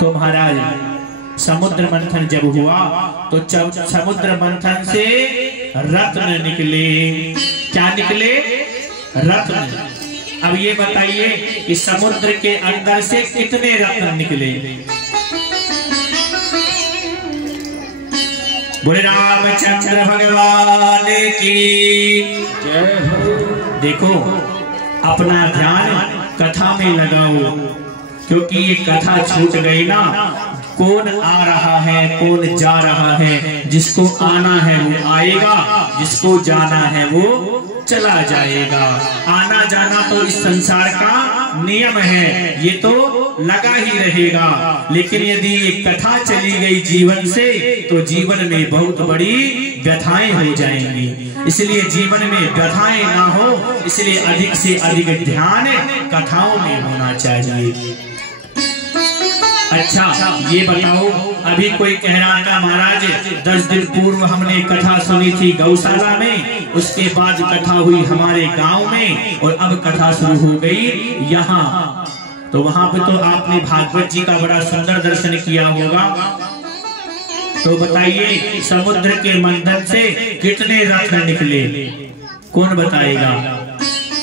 तो महाराज समुद्र मंथन जब हुआ तो समुद्र मंथन से रत्न निकले। क्या निकले? रत्न। अब ये बताइए कि समुद्र के अंदर से कितने रत्न निकले? बोले रामचंद्र भगवान की जय हो। देखो अपना ध्यान कथा में लगाओ, क्योंकि ये कथा छूट गई ना, कौन आ रहा है कौन जा रहा है, जिसको आना है वो आएगा, जिसको जाना है वो चला जाएगा। आना जाना तो इस संसार का नियम है, ये तो लगा ही रहेगा। लेकिन यदि ये कथा चली गई जीवन से तो जीवन में बहुत बड़ी व्यथाएं हो जाएंगी। इसलिए जीवन में व्यथाएं ना हो, इसलिए अधिक से अधिक ध्यान कथाओं में होना चाहिए। अच्छा ये बताओ, अभी कोई कह रहा था महाराज 10 दिन पूर्व हमने कथा सुनी थी गौशाला में, उसके बाद कथा हुई हमारे गांव में और अब कथा शुरू हो गई यहाँ। तो वहां पे तो आपने भागवत जी का बड़ा सुंदर दर्शन किया होगा। तो बताइए समुद्र के मंथन से कितने रत्न निकले? कौन बताएगा?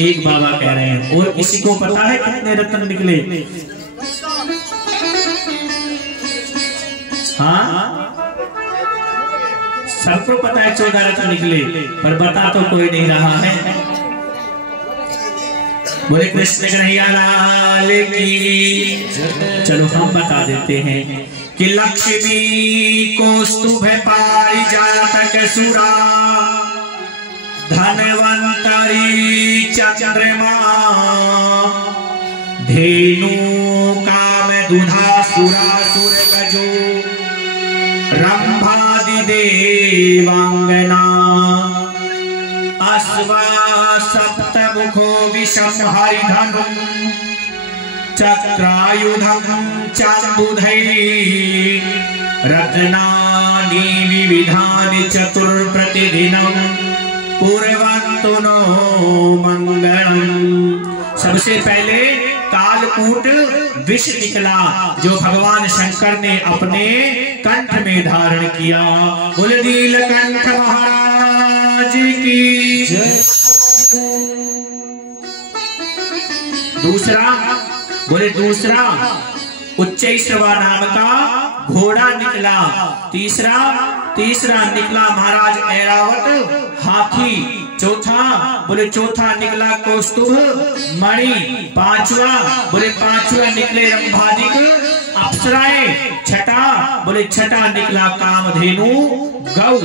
एक बाबा कह रहे हैं। और किसी को पता है कितने रत्न निकले? हाँ सबको पता है 14 रत्न निकले, पर बता तो कोई नहीं रहा है। बोले कृष्ण कन्हैया लाल की। चलो हम बता देते हैं कि लक्ष्मी कौस्तुभ पारिजातक सुरा धनवंतरी चंद्रमा धेनु काम दुधा सुरासुर गजो रंभादि देवांगना अश्वा सप्तमुखो विषम हरिधनु चक्रायुधम चाम्बुधैः रत्नानि विविधानि चतुर्प्रतिदिनं कुर्वन्तु नो मंगलम्। सबसे पहले कालकूट विष निकला, जो भगवान शंकर ने अपने कंठ में धारण किया। बोले नीलकंठ महाराज की जय। दूसरा बोले दूसरा उच्चैश्रवा नाम का घोड़ा निकला। तीसरा निकला महाराज ऐरावत हाथी। बोले चौथा निकला कौस्तुभ मणि। पांचवा निकले रंभादिक अप्सराएं। छठा निकला कामधेनु गौ।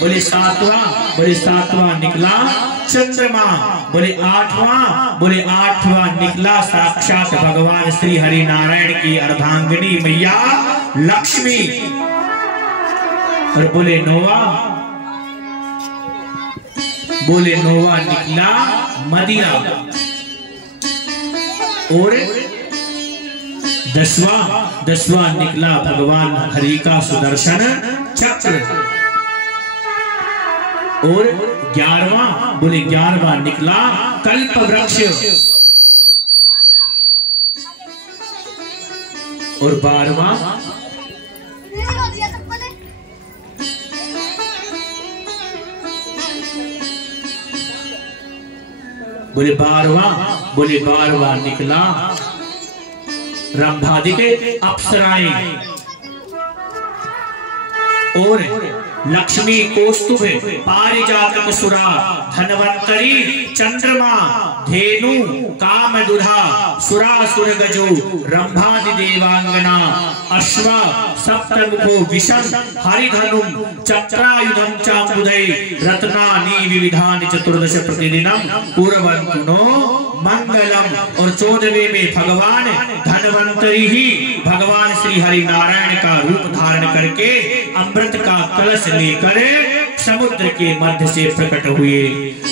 बोले सातवां निकला चंद्रमा। बोले आठवां निकला साक्षात भगवान श्री हरि नारायण की अर्धांगिनी मैया लक्ष्मी। और बोले नौवा निकला मदिरा। और दसवां निकला भगवान हरि का सुदर्शन चक्र। और 11वां निकला कल्प वृक्ष। और 12वां बोले 12वां निकला रंभादिक अप्सराएं। और लक्ष्मी कौस्तुभ पारिजातक सुरा धनवंतरी चंद्रमा धेनु कामदुधा सुरासुर गजो रंभादि देवांगना अश्वा सप्तमुखो विषम हरिधनु चक्रायुधम चाम्बुधै रत्नानि विविधानि चतुर्दश प्रतिदिनम कुर्वन्तु नो मंगलम। और 14वें में भगवान धनवंतरी ही भगवान श्री हरि नारायण का रूप धारण करके अमृत का कलश लेकर समुद्र के मध्य से प्रकट हुए।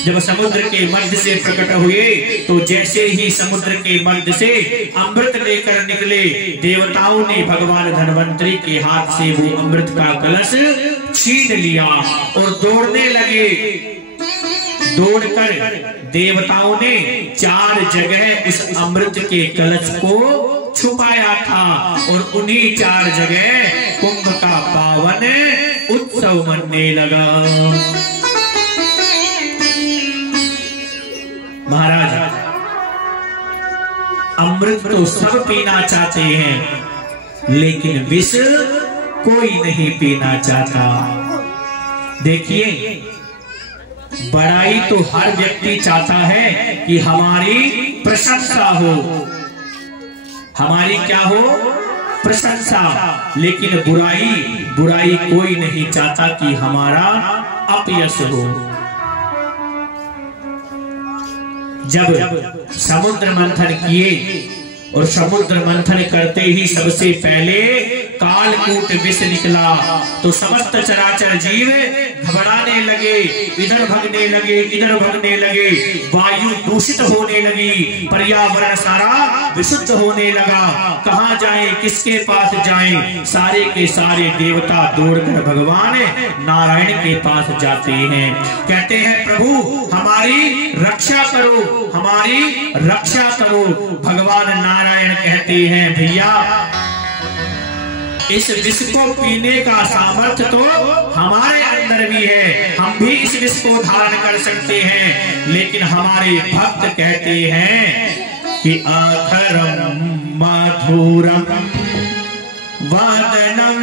जब समुद्र के मध्य से प्रकट हुए तो जैसे ही समुद्र के मध्य से अमृत लेकर निकले, देवताओं ने भगवान धनवंतरी के हाथ से वो अमृत का कलश छीन लिया और दौड़ने लगे। दौड़कर देवताओं ने 4 जगह उस अमृत के कलश को छुपाया था और उन्हीं 4 जगह कुंभ का पावन उत्सव मनने लगा। महाराज, अमृत तो सब पीना चाहते हैं, लेकिन विष कोई नहीं पीना चाहता। देखिए, बड़ाई तो हर व्यक्ति चाहता है कि हमारी प्रशंसा हो, हमारी क्या हो, प्रशंसा। लेकिन बुराई कोई नहीं चाहता कि हमारा अपयश हो। जब समुद्र मंथन किए और समुद्र मंथन करते ही सबसे पहले कालकूट विष निकला, तो समस्त चराचर जीव घबराने लगे, इधर भागने लगे, इधर भागने लगे। वायु दूषित होने लगी, पर्यावरण सारा विशुद्ध होने लगा। कहाँ जाएं, किसके पास जाएं? सारे के सारे देवता दौड़कर भगवान नारायण के पास जाते हैं। कहते हैं, प्रभु हमारी रक्षा करो, हमारी रक्षा करो। भगवान नारायण कहते हैं, भैया इस विष को पीने का सामर्थ्य तो हमारे अंदर भी है, हम भी इस विष को धारण कर सकते हैं। लेकिन हमारे भक्त कहते हैं कि अधरम मधुरम वादनम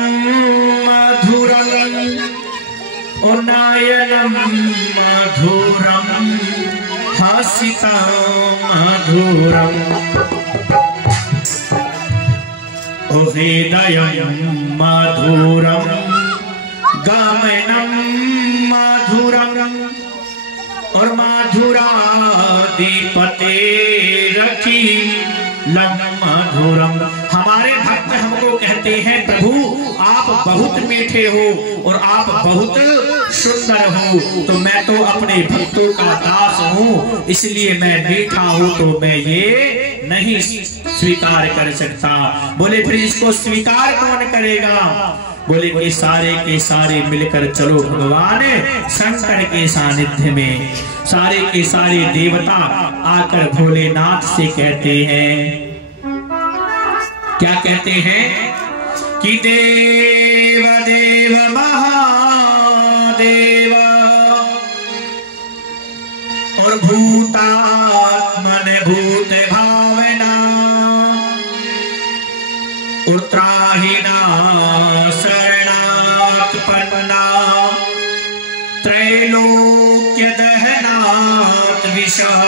मधुरम उन्नयनम मधुरम हसिता मधुरम हृदयं मधुरं गमनं मधुरं और माधुराधिपते रखी लम मधुरम। हमारे भक्त हमको कहते हैं, प्रभु आप बहुत मीठे हो और आप बहुत सुंदर हो, तो मैं तो अपने भक्तों का दास हूँ, इसलिए मैं मीठा हूँ, तो मैं ये नहीं स्वीकार कर सकता। बोले, फिर इसको स्वीकार कौन करेगा? बोले कि सारे के सारे मिलकर चलो भगवान शंकर के सानिध्य में। सारे के सारे देवता आकर भोलेनाथ से कहते हैं, क्या कहते हैं कि देव देव महादेव और भूतात्मन भूत भावना उत्तराहिना शरणात्पन्ना त्रैलोक्य दहनात् विषः।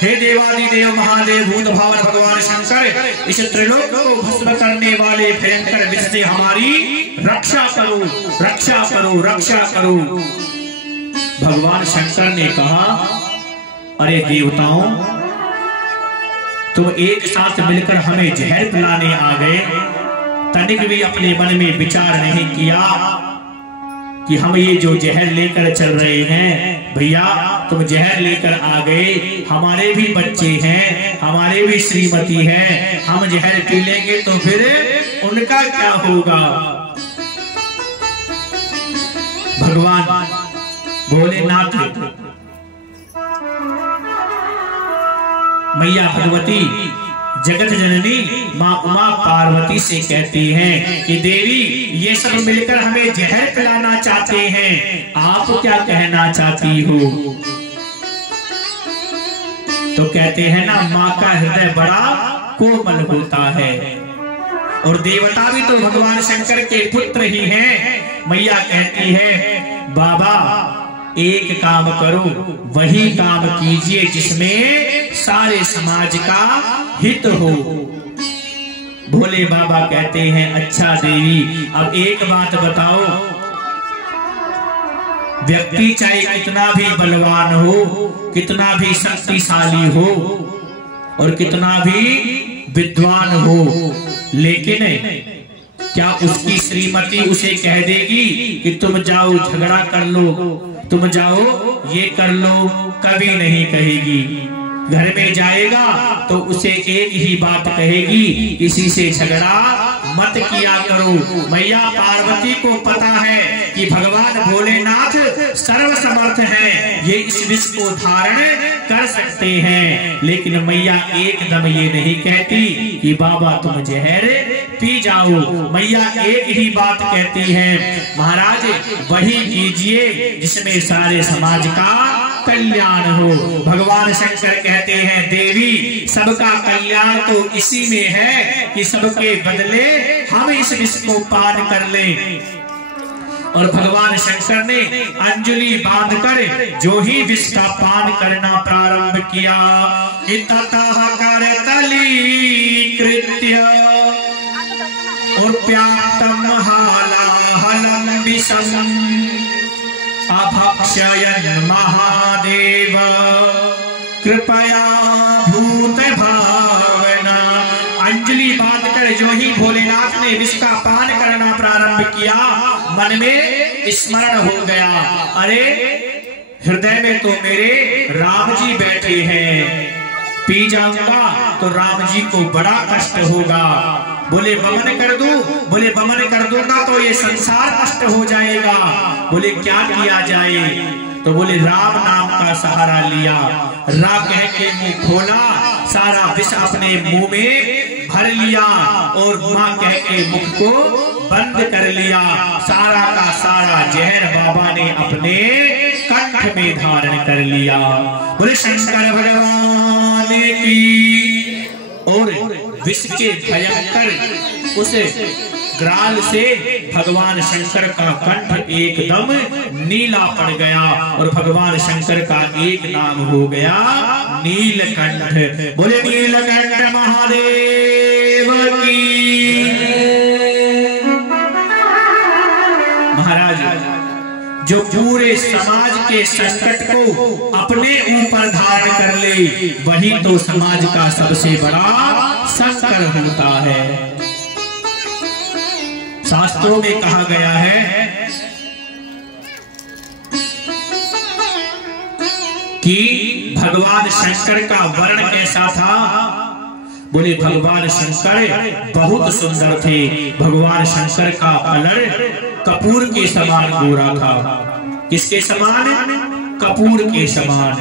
हे देवादिदेव महादेव भूत भावन भगवान शंकर, इस त्रिलोक को भस्म करने वाले भयंकर विष से हमारी रक्षा करो, रक्षा करो, रक्षा करो। भगवान शंकर ने कहा, अरे देवताओं, तुम एक साथ मिलकर हमें जहर पिलाने आ गए, तनिक भी अपने मन में विचार नहीं किया कि हम ये जो जहर लेकर चल रहे हैं, भैया तुम जहर लेकर आ गए, हमारे भी बच्चे हैं, हमारे भी श्रीमती हैं, हम जहर पी लेंगे तो फिर उनका क्या होगा? भगवान भोलेनाथ मैया भगवती जगत जननी माँ उमा पार्वती से कहती हैं कि देवी, ये सब मिलकर हमें जहर पिलाना चाहते हैं, आप क्या कहना चाहती हो? तो कहते हैं ना, माँ का हृदय बड़ा कोमल होता है, और देवता भी तो भगवान शंकर के पुत्र ही हैं। मैया कहती है, बाबा एक काम करो, वही काम कीजिए जिसमें सारे समाज का हित हो। भोले बाबा कहते हैं, अच्छा देवी, अब एक बात बताओ, व्यक्ति चाहे कितना भी बलवान हो, कितना भी शक्तिशाली हो और कितना भी विद्वान हो, लेकिन क्या उसकी श्रीमती उसे कह देगी कि तुम जाओ झगड़ा कर लो, तुम जाओ ये कर लो? कभी नहीं कहेगी। घर में जाएगा तो उसे एक ही बात कहेगी, किसी से झगड़ा मत किया करो। मैया पार्वती को पता है कि भगवान भोलेनाथ सर्वसमर्थ हैं, ये इस विष को धारण कर सकते हैं, लेकिन मैया एकदम ये नहीं कहती कि बाबा तुम जहर पी जाओ। मैया एक ही बात कहती है, महाराज वही कीजिए जिसमें सारे समाज का कल्याण हो। भगवान शंकर कहते हैं, देवी सबका कल्याण तो इसी में है कि सबके बदले हम इस विष को पान कर लें। और भगवान शंकर ने अंजलि बांधकर जो ही विष का पान करना प्रारंभ किया, इततः करतली कृत्य उर्प्यात्तम हालाहलं विषम् अभक्षयन् महादेव कृपया भूत भावना। अंजलि बांधकर जो ही भोलेनाथ ने विष का पान करना प्रारंभ किया, मन में स्मरण हो गया, अरे हृदय में तो मेरे राम जी बैठे हैं, पी जाऊंगा तो राम जी को बड़ा कष्ट होगा। बोले बमन कर दूं, बोले बमन कर दूंगा तो ये संसार नष्ट हो जाएगा। बोले क्या किया जाए? तो बोले राम नाम का सहारा लिया, रा कह के मुंह खोला, सारा विष अपने मुंह में भर लिया और माँ कह के मुख को बंद कर लिया। सारा का सारा जहर बाबा ने अपने कंठ में धारण कर लिया। बोले शंकर भगवान की। और विश्व के भयंकर उस ग्राल से भगवान शंकर का कंठ एकदम नीला पड़ गया और भगवान शंकर का एक नाम हो गया नीलकंठ। बोले नीलकंठ महादेव की। महाराज जो पूरे समाज के संकट को अपने ऊपर धारण कर ले, वही तो समाज का सबसे बड़ा संकट होता है। शास्त्रों में कहा गया है कि भगवान शंकर का वर्ण कैसा था। बोले भगवान शंकर बहुत सुंदर थे। भगवान शंकर का कलर कपूर के समान गोरा था। किसके समान? कपूर के समान।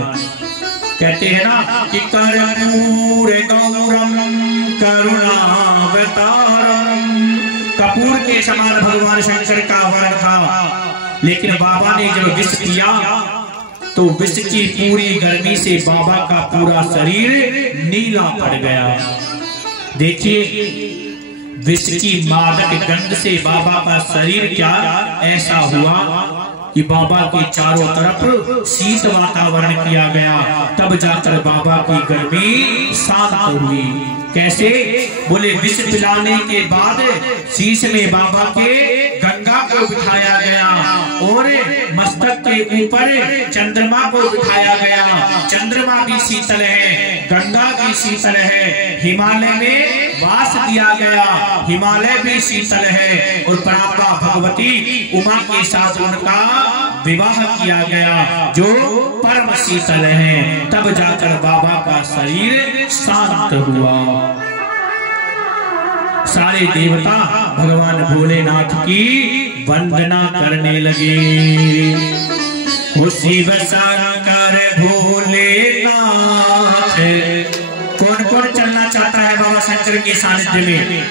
कहते हैं ना कि कर्पूर गौरम करुणावतारम, कपूर के समान भगवान शंकर का वर्ण था। लेकिन बाबा ने जब विष किया तो विष की पूरी गर्मी से बाबा का पूरा शरीर नीला पड़ गया। देखिए विष की मादक गंध से बाबा का शरीर क्या ऐसा हुआ कि बाबा के चारों तरफ शीत वातावरण किया गया। तब जाकर बाबा की गर्मी शांत हुई। कैसे? बोले विष पिलाने के बाद शीश में बाबा के गंगा को बिठाया गया और मस्तक के ऊपर चंद्रमा को बिठाया गया। चंद्रमा भी शीतल है, गंगा भी शीतल है, हिमालय में वास दिया गया, हिमालय भी शीतल है और परात्परा भगवती उमा के साथ उनका विवाह किया गया जो परम शीतल है। तब जाकर बाबा का शरीर शांत हुआ। सारे देवता भगवान भोलेनाथ की वंदना करने लगे। शिव शंकर भोलेनाथ। कौन कौन चलना चाहता है बाबा शंकर के सानिध्य में?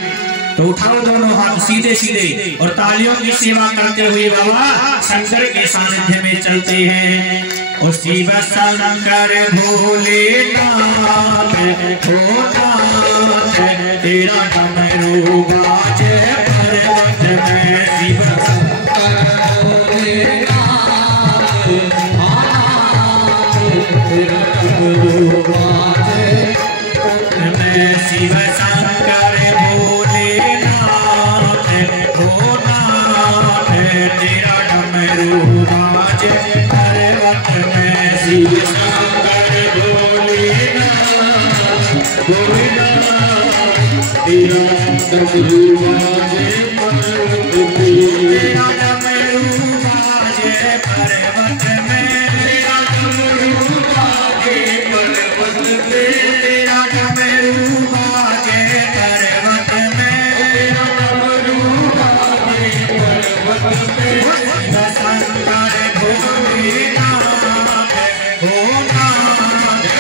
तो उठाओ दोनों हाथ सीधे सीधे और तालियों की सेवा करते हुए बाबा शंकर के सानिध्य में चलते हैं। और शिव शंकर भोलेनाथ तेरा डमरू बाजे पर्वत में। शिव शंकर भोलेनाथ तेरा डमरू बाजे में। शिव शंकर तेरा डमरू बाजे पर्वत में। शिव शंकर भोलेनाथ तेरा डमरू बाजे पर्वत में। तेरा डमरू बाजे पर्वत में। तेरा डमरू बाजे पर्वत में। तेरा डमरू बाजे पर्वत में। तेरा डमरू बाजे पर्वत में। शंकर भोलेनाथ भोलेनाथ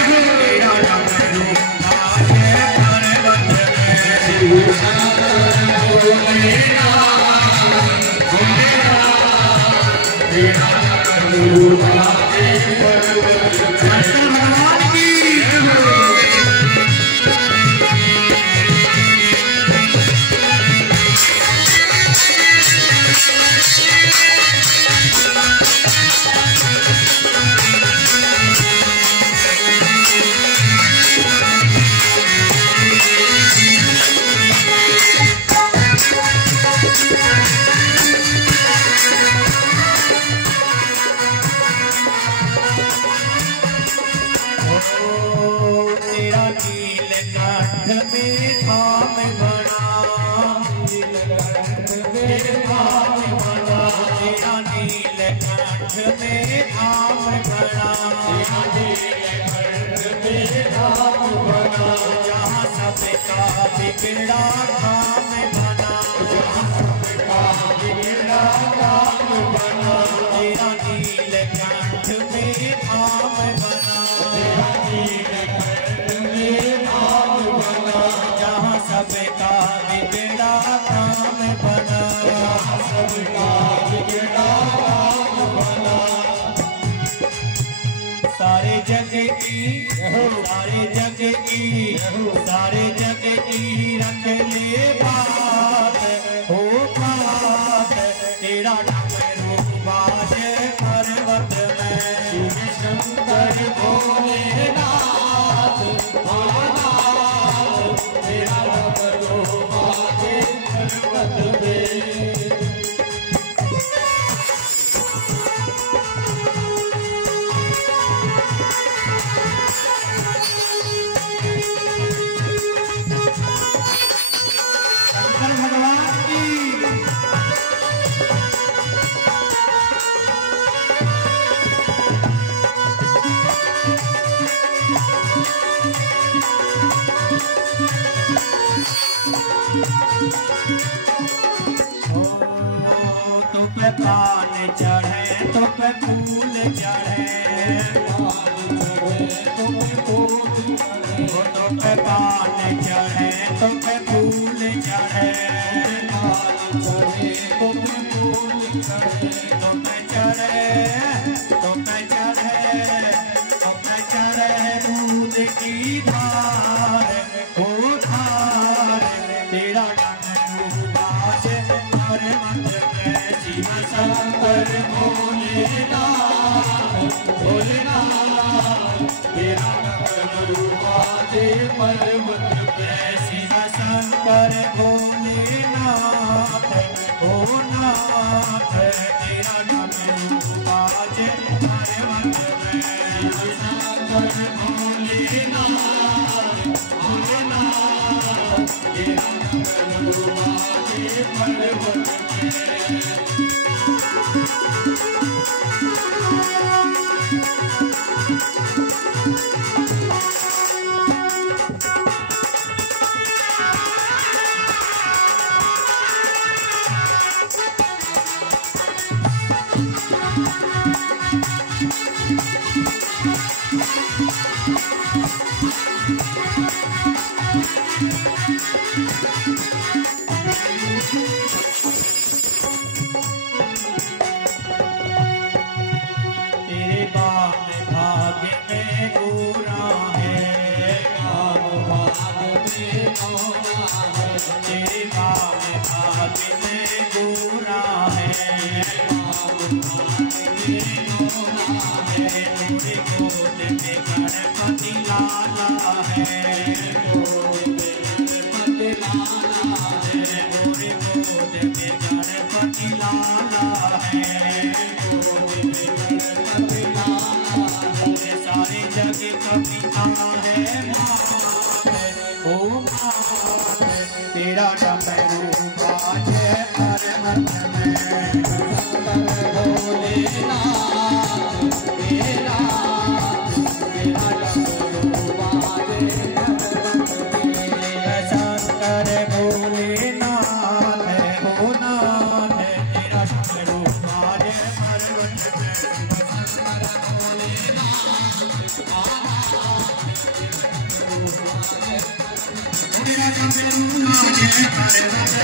Hare